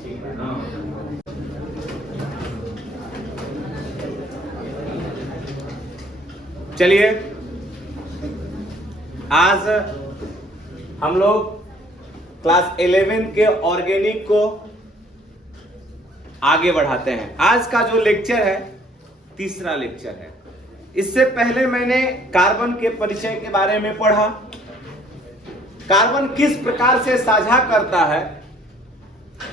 ठीक है ना। चलिए आज हम लोग क्लास 11 के ऑर्गेनिक को आगे बढ़ाते हैं। आज का जो लेक्चर है तीसरा लेक्चर है। इससे पहले मैंने कार्बन के परिचय के बारे में पढ़ा, कार्बन किस प्रकार से साझा करता है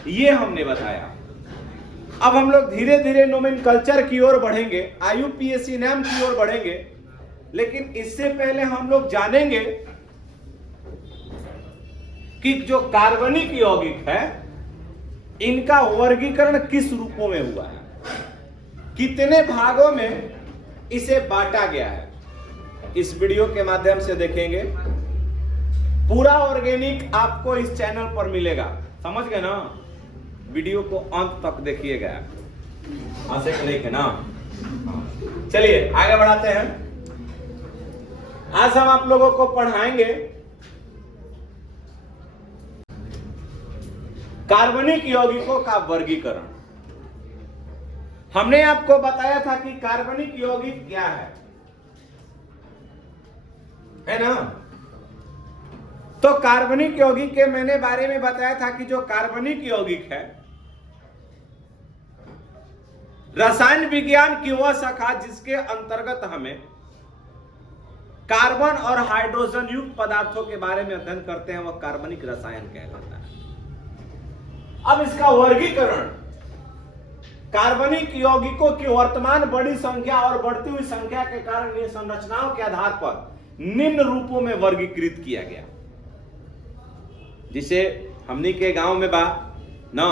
ये हमने बताया। अब हम लोग धीरे धीरे नोमेनकल्चर की ओर बढ़ेंगे, IUPAC नाम की ओर बढ़ेंगे, लेकिन इससे पहले हम लोग जानेंगे कि जो कार्बनिक यौगिक है इनका वर्गीकरण किस रूपों में हुआ है, कितने भागों में इसे बांटा गया है। इस वीडियो के माध्यम से देखेंगे। पूरा ऑर्गेनिक आपको इस चैनल पर मिलेगा, समझ गए ना। वीडियो को अंत तक देखिएगा, आशा है ना। चलिए आगे बढ़ाते हैं। आज हम आप लोगों को पढ़ाएंगे कार्बनिक यौगिकों का वर्गीकरण। हमने आपको बताया था कि कार्बनिक यौगिक क्या है ना। तो कार्बनिक यौगिक के मैंने बारे में बताया था कि जो कार्बनिक यौगिक है रसायन विज्ञान की वह शाखा जिसके अंतर्गत हमें कार्बन और हाइड्रोजन युक्त पदार्थों के बारे में अध्ययन करते हैं, वह कार्बनिक रसायन कहलाता है। अब इसका वर्गीकरण कार्बनिक यौगिकों की वर्तमान बड़ी संख्या और बढ़ती हुई संख्या के कारण इन संरचनाओं के आधार पर निम्न रूपों में वर्गीकृत किया गया। जिसे हमनी के गांव में बा ना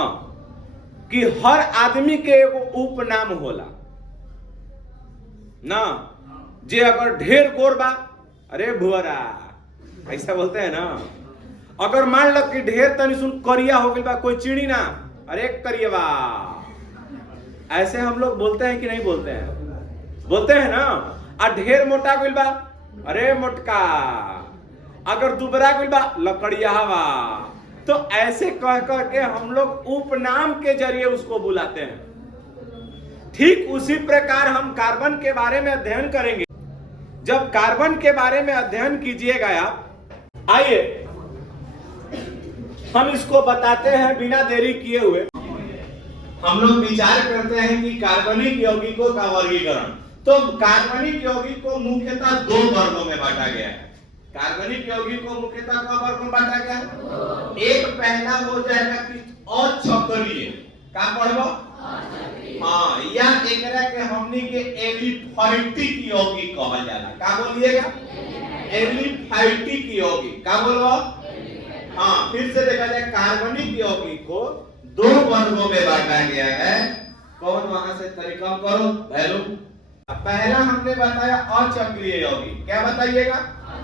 कि हर आदमी के एगो उपनाम होला ना। जे अगर ढेर गोर बा, अरे भुअरा, ऐसा बोलते हैं ना। अगर मान लो कि ढेर तनी सुन करिया हो गई बा, कोई चिड़ी ना, अरे करिएवा। ऐसे हम लोग बोलते हैं कि नहीं बोलते हैं? बोलते हैं ना। आ ढेर मोटा गइल बा, अरे मोटका। अगर दुबरा गइल बा, लकड़ियावा। तो ऐसे कह करके हम लोग उपनाम के जरिए उसको बुलाते हैं। ठीक उसी प्रकार हम कार्बन के बारे में अध्ययन करेंगे। जब कार्बन के बारे में अध्ययन कीजिएगा आप, आइए हम इसको बताते हैं बिना देरी किए हुए। हम लोग विचार करते हैं कि कार्बनिक यौगिकों का वर्गीकरण। तो कार्बनिक यौगिक को मुख्यतः दो वर्गों में बांटा गया है। कार्बनिक यौगिक को मुख्यतः दो वर्गों में बांटा गया है। एक पहला हो जाएगा कि अचक्रीय, का पढ़बो? हाँ, या एकरा के हमनी के एलिफैटिक यौगिक कहल जाला। का बोलिएगा? एलिफैटिक यौगिक। का बोलबो? हाँ, फिर से देखा जाए कार्बनिक यौगिक को दो वर्गों में बांटा गया है। कौन वहां से तरीका करो वैल्यू। पहला हमने बताया अचक्रीय यौगिक। क्या बताइएगा?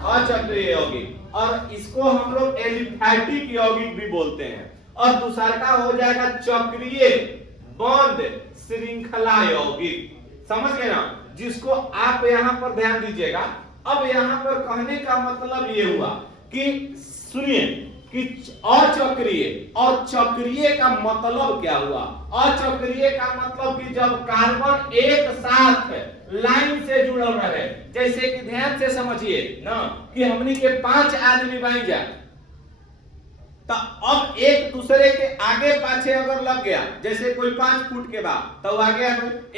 अचक्रीय यौगिक। और इसको हम लोग एलिफैटिक यौगिक भी बोलते हैं। और दूसरा का हो जाएगा चक्रीय बंद श्रृंखला यौगिक। समझ गए ना, जिसको आप यहां पर ध्यान दीजिएगा। अब यहां पर कहने का मतलब ये हुआ कि सुनिए कि अचक्रीय और चक्रीय का मतलब क्या हुआ। अचक्रीय का मतलब कि जब कार्बन एक साथ लाइन से जुड़ल रहे, जैसे कि ध्यान से समझिए ना कि हमनी के 5 आदमी बन जाए, तो अब एक दूसरे के आगे पाछे अगर लग गया, जैसे कोई 5 फुट के बा तो आगे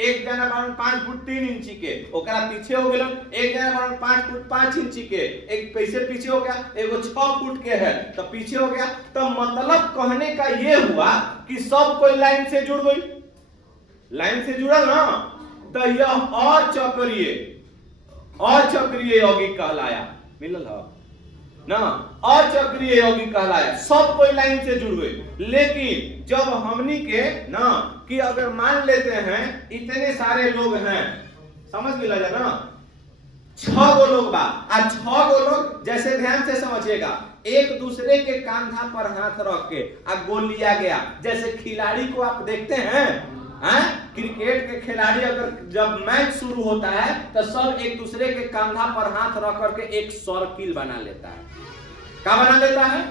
एक जना बारन 5 फुट 3 इंची के, ओकरा पीछे हो गेलन एक जना बारन 5 फुट 5 इंची के, एक पैसे पीछे हो गया, एगो 6 फुट के है तो पीछे हो गया। तो मतलब कहने का ये हुआ कि सब कोई लाइन से जुड़ गई। लाइन से जुड़ा ना, तो यह अचक्रीय यौगिक कहलाया। मिलल है ना, अचक्रीय यौगिक कहलाया। सब कोई लाइन से जुड़ गए। लेकिन जब हमनी के ना कि अगर मान लेते हैं इतने सारे लोग हैं, समझ मिला जाए ना, 6 गो लोग बा, 6 गो लोग जैसे ध्यान से समझिएगा, एक दूसरे के कंधा पर हाथ रख के गोल लिया गया। जैसे खिलाड़ी को आप देखते हैं, क्रिकेट के खिलाड़ी अगर जब मैच शुरू होता है तो सब एक दूसरे के कंधा पर हाथ रख करके एक सर्किल बना लेता है। क्या बना लेता है?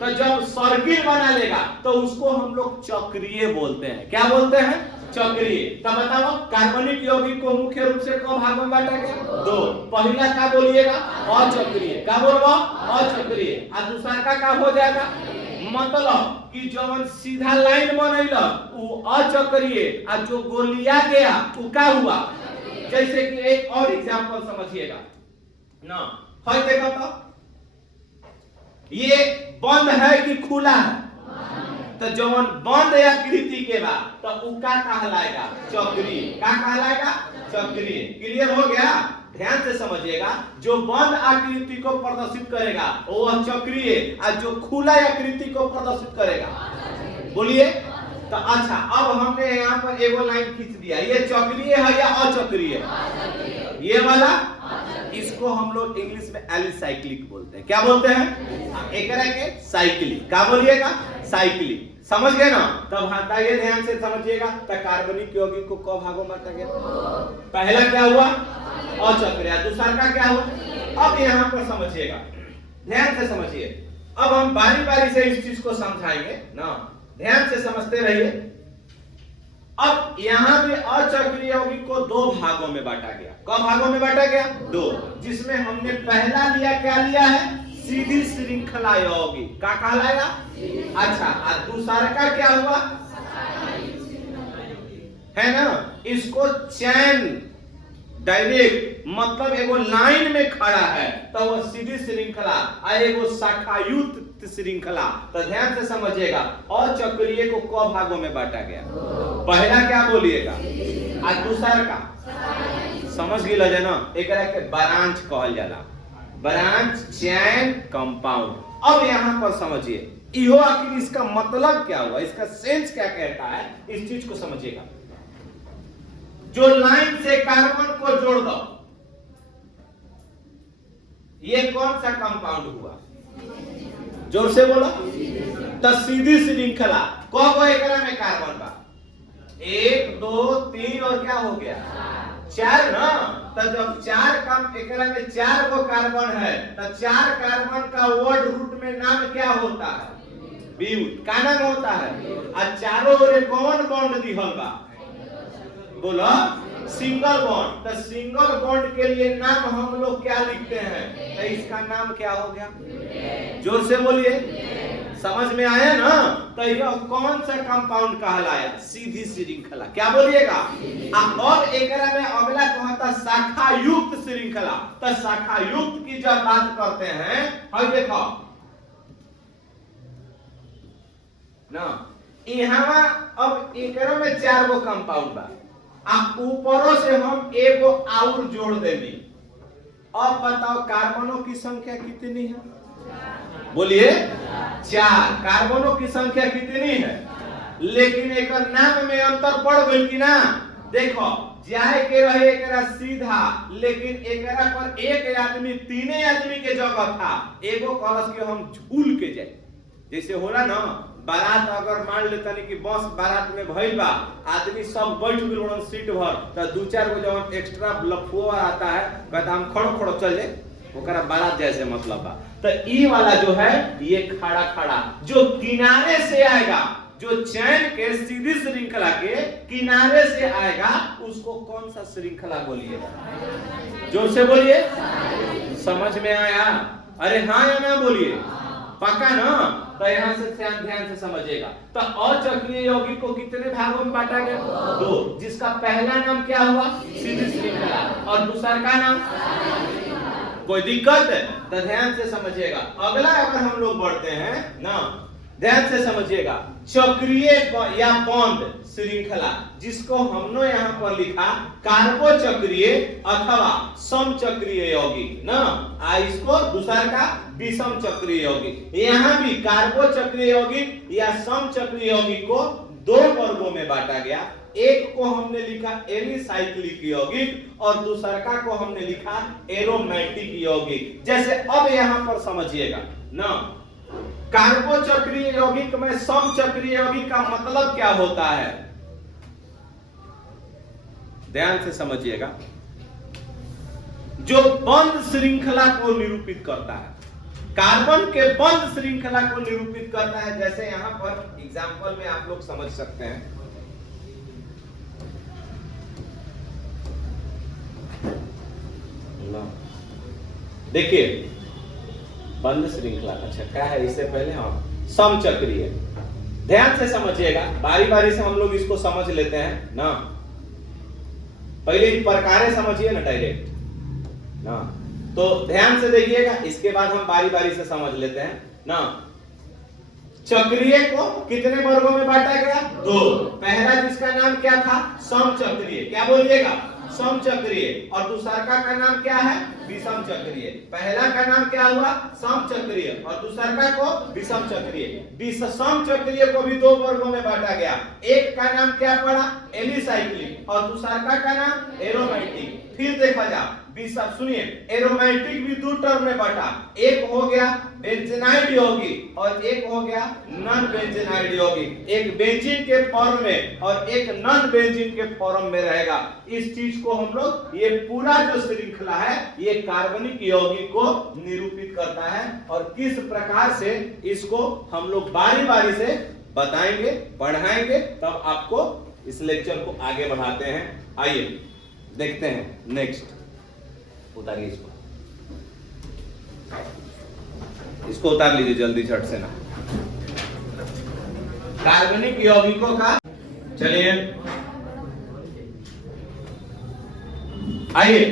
तो जब सर्किल बना लेगा तो उसको हम लोग चक्रीय बोलते हैं। क्या बोलते हैं? चक्रीय। तो बताओ कार्बनिक यौगिक को मुख्य रूप से कौ भागों में बांटा गया? दो। पहला क्या बोलिएगा? अचक्रीय। क्या बोलबो? अचक्रीय। और दूसरा का क्या हो जाएगा? मतलब कि जब सीधा लाइन बनैला वो अचक्रीय, और जो गोलिया गया वो क्या हुआ? जैसे कि एक और एग्जांपल समझिएगा ना, है देखो तो ये बंद है कि खुला है? तो जवन बंद आकृति के बाद तो उ का कहलाएगा? चक्रीय। क्या कहलाएगा? चक्रीय। क्लियर हो गया? ध्यान से समझिएगा, जो बंद आकृति को प्रदर्शित करेगा वो चक्रीय, और जो खुला आकृति को प्रदर्शित करेगा बोलिए। तो अच्छा, अब हमने यहाँ पर एगो लाइन खींच दिया, ये चक्रीय है या अचक्रीय? ये वाला, इसको हम लोग इंग्लिश में एलिसाइक्लिक बोलते हैं। क्या बोलते हैं? एक के साइक्लिक। क्या बोलिएगा? साइक्लिक। समझ गए ना? तब हटाइए, ध्यान से समझिएगा। तो कार्बनिक यौगिक को कौ भागों में बांटा गया? पहला क्या हुआ? अचक्रीय। दूसरा का क्या हुआ? अब यहाँ पर समझिएगा, ध्यान से समझिए। अब हम बारी बारी से इस चीज को समझाएंगे ना, ध्यान से समझते रहिए। अब यहाँ पे अचक्रीय यौगिक को दो भागों में बांटा गया। कौ भागों में बांटा गया? दो। जिसमें हमने पहला लिया, क्या लिया है? सीधी श्रृंखला यौगिक। क्या कहलाएगा? अच्छा, और दूसरा का क्या हुआ? है ना, इसको चैन डायरेक्ट, मतलब एगो लाइन में खड़ा है तो वो सीधी श्रृंखला, और एगो शाखायुक्त श्रृंखला। तो ध्यान से समझिएगा, अचक्रीय को कौ भागों में बांटा गया? पहला क्या बोलिएगा? और दूसरा का समझ गए ना, एक के ब्रांच कहल जाला, ब्रांच चैन कंपाउंड। अब यहाँ पर समझिए इहो आखिर इसका मतलब क्या हुआ, इसका सेंस क्या कहता है, इस चीज को समझिएगा। जो लाइन से कार्बन को जोड़ दो, ये कौन सा कंपाउंड हुआ? जोर से बोलो। तो सीधी श्रृंखला। कौ एकरा में कार्बन बा? 1 2 3 और क्या हो गया? 4 ना। तो जब 4 का एकरा में 4 गो कार्बन है तो 4 कार्बन का वर्ड रूट में नाम क्या होता है? ब्यूट। का नाम होता है? और चारों ओर कौन बॉन्ड दिहल बा? बोलो, सिंगल बॉन्ड। तो सिंगल बॉन्ड के लिए नाम हम लोग क्या लिखते हैं? तो इसका नाम क्या हो गया? जोर से बोलिए। समझ में आया ना? तो यह कौन सा कंपाउंड कहलाया? सीधी श्रृंखला। क्या बोलिएगा? और एकरा में अगला कहता शाखा युक्त श्रृंखला। तो शाखा युक्त की जब बात करते हैं, और देखो ना, यहाँ अब एकरा में 4 गो कंपाउंड बा, ऊपरों से हम एगो और जोड़ देंगे। अब बताओ कार्बनों की संख्या कितनी है? बोलिए। 4। कार्बनों की संख्या कितनी है? लेकिन एक नाम में अंतर पड़ गई कि ना? देखो, जाए के रहे एकरा सीधा, लेकिन एकरा पर एक आदमी 3 आदमी के जगह था। एगो कलश के हम झूल के जाए, जैसे होला ना बारात, अगर मान लेता नहीं कि बस बारात में भइल बा, आदमी सब बैठ गए सीट भर, तो 2-4 गो जवन एक्स्ट्रा लफुआ आता है, कहता हम खड़ो खड़ो चल जाए, ओकरा बारात जैसे मतलब बा। तो ई वाला जो है ये खड़ा खड़ा जो किनारे से आएगा, जो चैन के सीधी श्रृंखला के किनारे से आएगा, उसको कौन सा श्रृंखला बोलिए? जोर से बोलिए। समझ में आया? अरे हाँ या ना बोलिए, पक्का ना? तो यहाँ से ध्यान से समझिएगा। तो अचक्रीय यौगिक को कितने भागों में बांटा गया? 2। जिसका पहला नाम क्या हुआ? सीधी श्रृंखला। और दूसरा का नाम? कोई दिक्कत है? तो ध्यान से समझिएगा। अगला अगर हम लोग बढ़ते हैं ना, ध्यान से समझिएगा, चक्रीय या बॉन्ड श्रृंखला, जिसको हमने यहाँ पर लिखा कार्बोचक्रीय अथवा समचक्रीय यौगिक ना, इसको दूसरा का विषम चक्रीय यौगिक। यहाँ भी कार्बोचक्रीय यौगिक या समचक्रीय यौगिक को 2 वर्गों में बांटा गया। एक को हमने लिखा एलिसाइक्लिक यौगिक और दूसरा को हमने लिखा एरोमेटिक यौगिक। जैसे अब यहाँ पर समझिएगा ना, कार्बोचक्रीय यौगिक में समचक्रीय यौगिक का मतलब क्या होता है? ध्यान से समझिएगा, जो बंद श्रृंखला को निरूपित करता है। कार्बन के बंद श्रृंखला को निरूपित करता है। जैसे यहां पर एग्जांपल में आप लोग समझ सकते हैं। देखिए बंद श्रृंखला, अच्छा क्या है इससे पहले, हाँ समचक्रीय। ध्यान से समझिएगा, बारी बारी से हम लोग इसको समझ लेते हैं ना। पहले प्रकारें समझिए ना डायरेक्ट ना, तो ध्यान से देखिएगा, इसके बाद हम बारी बारी से समझ लेते हैं ना। चक्रीय को कितने वर्गों में बांटा गया? 2। पहला जिसका नाम क्या था? समचक्रीय। क्या बोलिएगा? समचक्रीय। और दूसरा का नाम क्या है? विषम चक्रीय। पहला का नाम क्या हुआ? समचक्रीय, और दूसरा को विषम चक्रीय। विषम चक्रीय को भी 2 वर्गों में बांटा गया। एक का नाम क्या पड़ा? एलिसाइक्लिक, और दूसरा का नाम एरोमेटिक। फिर देखा जा, सुनिए, एरोमेटिक भी 2 टर्म में बांटा। एक हो गया बेंजीनाइड यौगिक और एक हो गया नॉन बेंजीनाइड यौगिक। एक बेंजीन के फॉर्म में और एक नॉन बेंजीन के फॉर्म में रहेगा। इस चीज को हम लोग, ये पूरा जो श्रृंखला है ये कार्बनिक यौगिक को निरूपित करता है। और किस प्रकार से इसको हम लोग बारी बारी से बताएंगे, पढ़ाएंगे, तब आपको इस लेक्चर को आगे बढ़ाते हैं। आइए देखते हैं नेक्स्ट। उतारिए इसको उतार लीजिए जल्दी झट से ना। कार्बनिक यौगिकों का, चलिए आइए,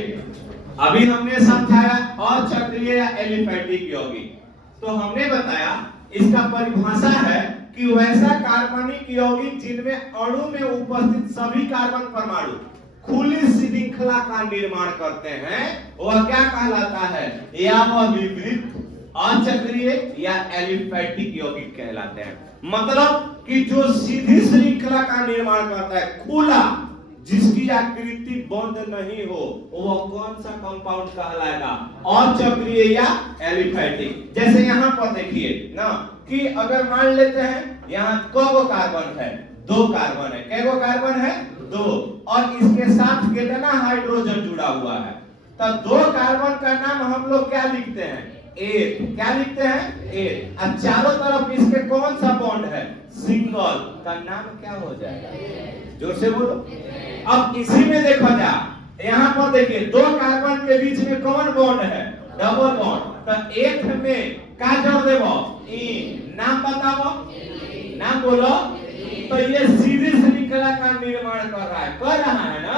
अभी हमने समझाया अचक्रीय या एलिफैटिक यौगिक। तो हमने बताया इसका परिभाषा है कि वैसा कार्बनिक यौगिक जिनमें अणु में उपस्थित सभी कार्बन परमाणु खुली श्रृंखला का निर्माण करते हैं, वह क्या कहलाता है? या वह विपरीत अचक्रीय या एलिफैटिक यौगिक कहलाते हैं। मतलब कि जो सीधी श्रृंखला का निर्माण करता है, खुला, जिसकी आकृति बंद नहीं हो, वह कौन सा कंपाउंड कहलाएगा? अचक्रीय या एलिफैटिक। जैसे यहाँ पर देखिए ना, कि अगर मान लेते हैं यहाँ कौ कार्बन है? 2 कार्बन है। कै गो कार्बन है? 2। और इसके साथ कितना हाइड्रोजन जुड़ा हुआ है? तो 2 कार्बन का नाम हम लोग क्या लिखते हैं? 1। क्या लिखते हैं? 1। और चारों तरफ इसके कौन सा बॉन्ड है? सिंगल। का नाम क्या हो जाएगा? जोर से बोलो। अब इसी में देखो जा, यहाँ पर देखिए 2 कार्बन के बीच में कौन बॉन्ड है? Double bond. तो एक में का जोड़ देबो? ई। नाम बताओ, नाम बोलो। तो ये सीधी श्रृंखला का निर्माण कर रहा है ना।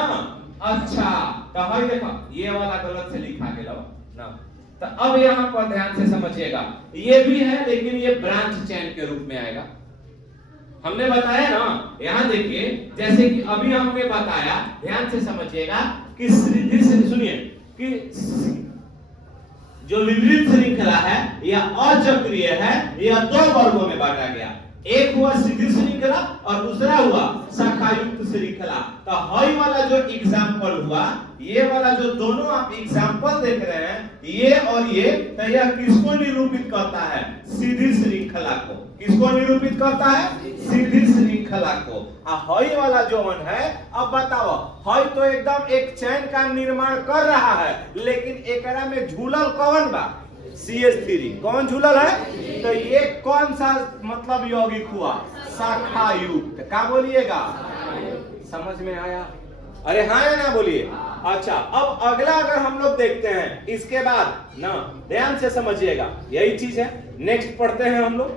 अच्छा, तो भाई देखो ये वाला गलत से लिखा गया ना। तो अब यहाँ पर ध्यान से समझिएगा, ये भी है लेकिन ये ब्रांच चेन के रूप में आएगा। हमने बताया ना, यहाँ देखिए, जैसे कि अभी हमने बताया, ध्यान से समझिएगा कि सीधी से सुनिए कि जो विपरीत श्रृंखला है या अचक्रीय है, यह 2 वर्गों में बांटा गया। एक हुआ सीधी श्रृंखला और दूसरा हुआ शाखायुक्त श्रृंखला। तो हाई वाला जो एग्जाम्पल हुआ, ये वाला जो दोनों आप एग्जाम्पल देख रहे हैं, ये और ये, तो यह किसको निरूपित करता है? सीधी श्रृंखला को। किसको निरूपित करता है? सीधी श्रृंखला को। हाई वाला जो वन है, अब बताओ, हाई तो एकदम एक चैन का निर्माण कर रहा है, लेकिन एकरा में झूलल कौन बा? CH3। कौन झूलल है? तो ये कौन सा मतलब यौगिक हुआ? शाखायुक्त। क्या बोलिएगा? समझ में आया? अरे हाँ या ना बोलिए। अच्छा, अब अगला अगर हम लोग देखते हैं इसके बाद ना, ध्यान से समझिएगा, यही चीज है। नेक्स्ट पढ़ते हैं हम लोग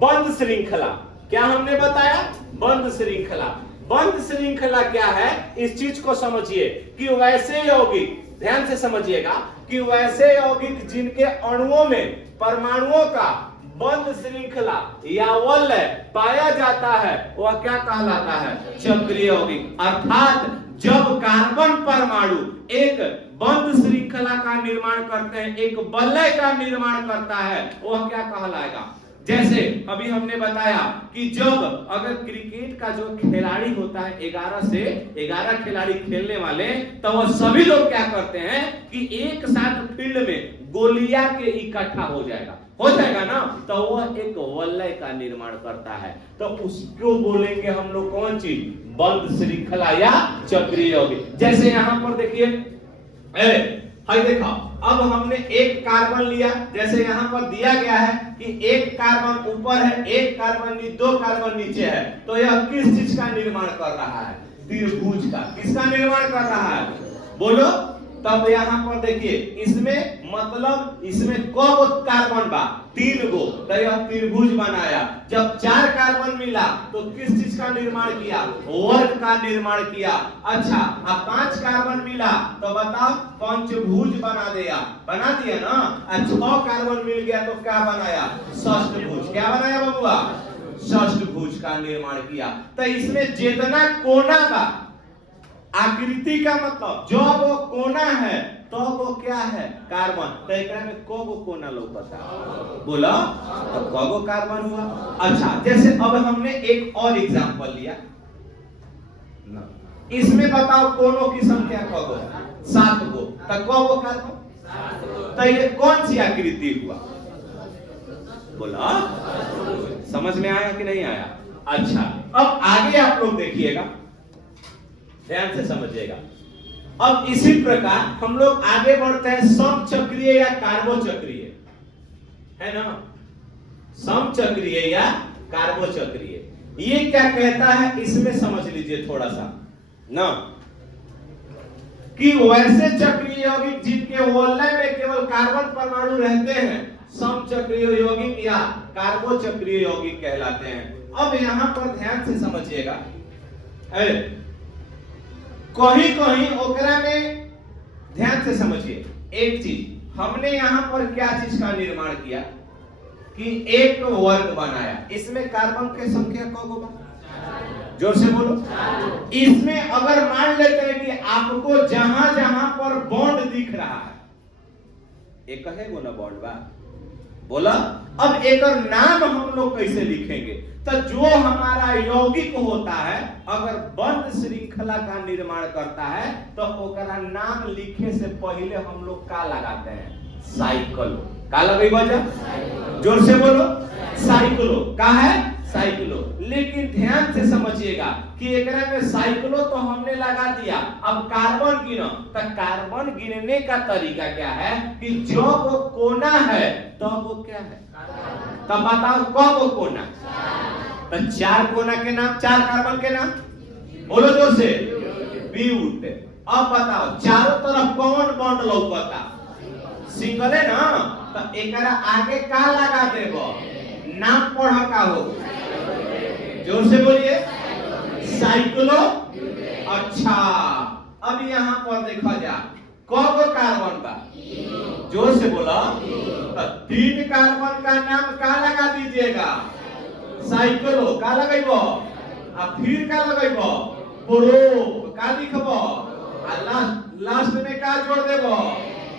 बंद श्रृंखला। क्या हमने बताया? बंद श्रृंखला। बंद श्रृंखला क्या है? इस चीज को समझिए कि वैसे यौगिक, ध्यान से समझिएगा कि वैसे यौगिक जिनके अणुओं में परमाणुओं का बंद श्रृंखला या वलय पाया जाता है, वह क्या कहलाता है? चक्रीय यौगिक। अर्थात जब कार्बन परमाणु एक बंद श्रृंखला का निर्माण करते हैं, एक वलय का निर्माण करता है, वह क्या कहलाएगा? जैसे अभी हमने बताया कि जब अगर क्रिकेट का जो खिलाड़ी होता है, 11 से 11 खिलाड़ी खेलने वाले, तो वह सभी लोग क्या करते हैं कि एक साथ फील्ड में गोलियां के इकट्ठा हो जाएगा ना, तो वह एक वलय का निर्माण करता है। तो उसको बोलेंगे हम लोग कौन चीज? बंद श्रृंखला या चक्रीय यौगिक। जैसे यहां पर देखिए, हाय देखा, अब हमने एक कार्बन लिया, जैसे यहाँ पर दिया गया है कि एक कार्बन ऊपर है, एक कार्बन दो कार्बन नीचे है, तो यह किस चीज का निर्माण कर रहा है? त्रिभुज का। किसका निर्माण कर रहा है? बोलो। तब यहाँ पर देखिए, इसमें मतलब इसमें कौ कार्बन बा? 3 गो, तो यह त्रिभुज बनाया। जब 4 कार्बन मिला तो किस चीज का निर्माण किया? वर्ग का निर्माण किया। अच्छा, अब 5 कार्बन मिला तो बताओ, पंचभुज बना दिया ना। 6 कार्बन मिल गया तो क्या बनाया? षष्ठभुज। क्या बनाया बबुआ? षष्ठभुज का निर्माण किया। तो इसमें जितना कोना बा, आकृति का मतलब जो वो कोना है तो वो क्या है? कार्बन। तो एकरा में कोगो कोना लौकता? बोला। तो कोगो कार्बन हुआ। अच्छा, जैसे अब हमने एक और एग्जांपल लिया ना, इसमें बताओ कोनों की संख्या कोगो? 7 गो। तो कोगो कार्बन। तो ये कौन सी आकृति हुआ? बोला। समझ में आया कि नहीं आया? अच्छा, अब आगे आप लोग देखिएगा, ध्यान से समझिएगा। अब इसी प्रकार हम लोग आगे बढ़ते हैं, समचक्रीय या कार्बोचक्रीय, है ना? समचक्रीय या कार्बोचक्रीय, ये क्या कहता है इसमें समझ लीजिए थोड़ा सा ना, कि वैसे चक्रीय यौगिक जिनके वलय में केवल कार्बन परमाणु रहते हैं समचक्रीय यौगिक या कार्बोचक्रीय यौगिक कहलाते हैं। अब यहां पर ध्यान से समझिएगा, कहीं कहीं ओकरा में ध्यान से समझिए एक चीज, हमने यहां पर क्या चीज का निर्माण किया कि एक वर्ग बनाया। इसमें कार्बन की संख्या कौन होगा? जोर से बोलो। इसमें अगर मान लेते हैं कि आपको जहां जहां पर बॉन्ड दिख रहा है, एक है वो ना बॉन्ड बा? बोला। अब एक नाम हम लोग कैसे लिखेंगे? तो जो हमारा यौगिक होता है अगर बंद श्रृंखला का निर्माण करता है तो ओकरा नाम लिखे से पहले हम लोग का लगाते हैं? साइक्लो। का लगे वजह? जोर से बोलो। साइक्लो का है? साइक्लो। लेकिन ध्यान से समझिएगा कि एकरा में साइक्लो तो हमने लगा दिया, अब कार्बन गिनो। तो कार्बन गिनने का तरीका क्या है कि जो वो कोना है तो वो क्या है? तब बताओ कब वो कोना? तो 4 कोना के नाम, 4 कार्बन के नाम बोलो जोर से। ब्यूट। अब बताओ चारों तरफ कौन बॉन्ड लौकता? सिंगल है ना। तो एकरा आगे का लगा देबो? नाम पढ़ का हो? जोर से बोलिए। साइक्लो। अच्छा, अब यहाँ पर देखा जा कब कार्बन का? जोर से बोला। तो 3 कार्बन का नाम का लगा दीजिएगा? साइक्लो। का लगाइबो? अब फिर का लगाइबो? प्रो। का लिखबो? लास्ट में का जोड़ देबो?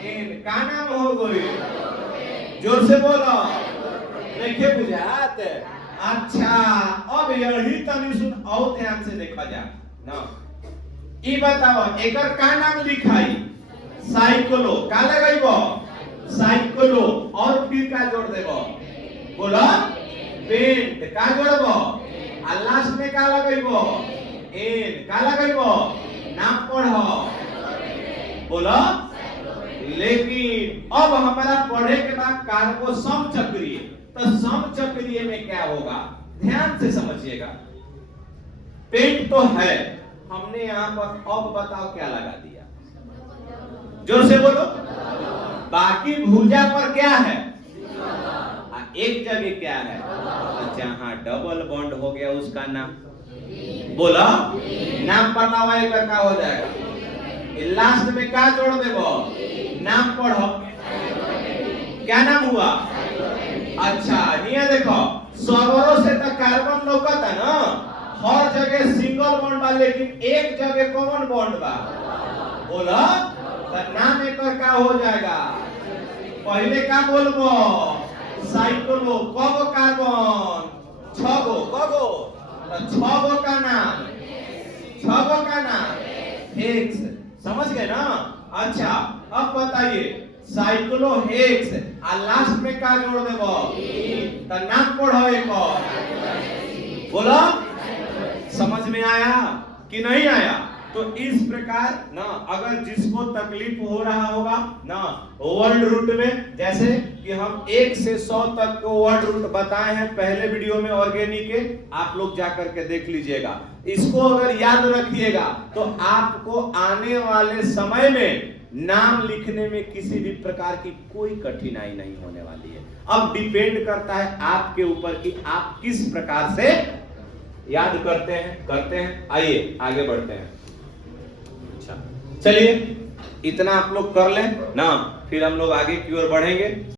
एन। का नाम हो गई? जोर से बोलो। देखे बुझात? अच्छा, अब यही तनी सुन और ध्यान से देखा जा ना। ई बताओ एकर का नाम लिखाई? साइक्लो। का लगाइबो? साइक्लो। और फिर का जोड़ देबो? बोलो। पेंट। का जोड़बो? आ लास्ट में का लगाइबो? एन। का लगाइबो? नाम पढ़ो। बोलो। लेकिन अब हमारा पढ़े के बाद कार्बो समचक्रीय, तो समचक्रीय में क्या होगा? ध्यान से समझिएगा। पेंट तो है, हमने यहां पर अब बताओ क्या लगा दिया? जोर से बोलो। बाकी भुजा पर क्या है? एक जगह क्या है? जहां डबल बॉन्ड हो गया उसका नाम बोला। नाम पता हुआ एक का हो जाएगा? लास्ट में क्या जोड़ देबो? नाम पढ़ो। क्या नाम हुआ? अच्छा, ये देखो सगरों से तो कार्बन लौकता है ना, हर जगह सिंगल बॉन्ड बा, लेकिन एक जगह कौन बॉन्ड बा? बोला। तो नाम एक का हो जाएगा? पहले का बोलबो? साइक्लो। कब कार्बन? 6 गो। कगो? तो 6 गो का नाम? 6 गो का नाम हेक्स। समझ गए ना? अच्छा, अब बताइए साइक्लो हेक्स आ लास्ट में का जोड़ देबो? तो नाम पढ़ो एक और। बोलो। समझ में आया कि नहीं आया? तो इस प्रकार ना अगर जिसको तकलीफ हो रहा होगा ना वर्ड रूट में, जैसे कि हम 1 से 100 तक को वर्ड रूट बताए हैं पहले वीडियो में ऑर्गेनिक के, आप लोग जाकर के देख लीजिएगा। इसको अगर याद रखिएगा तो आपको आने वाले समय में नाम लिखने में किसी भी प्रकार की कोई कठिनाई नहीं होने वाली है। अब डिपेंड करता है आपके ऊपर कि आप किस प्रकार से याद करते हैं। आइए आगे बढ़ते हैं। अच्छा चलिए, इतना आप लोग कर लें ना, फिर हम लोग आगे की ओर बढ़ेंगे।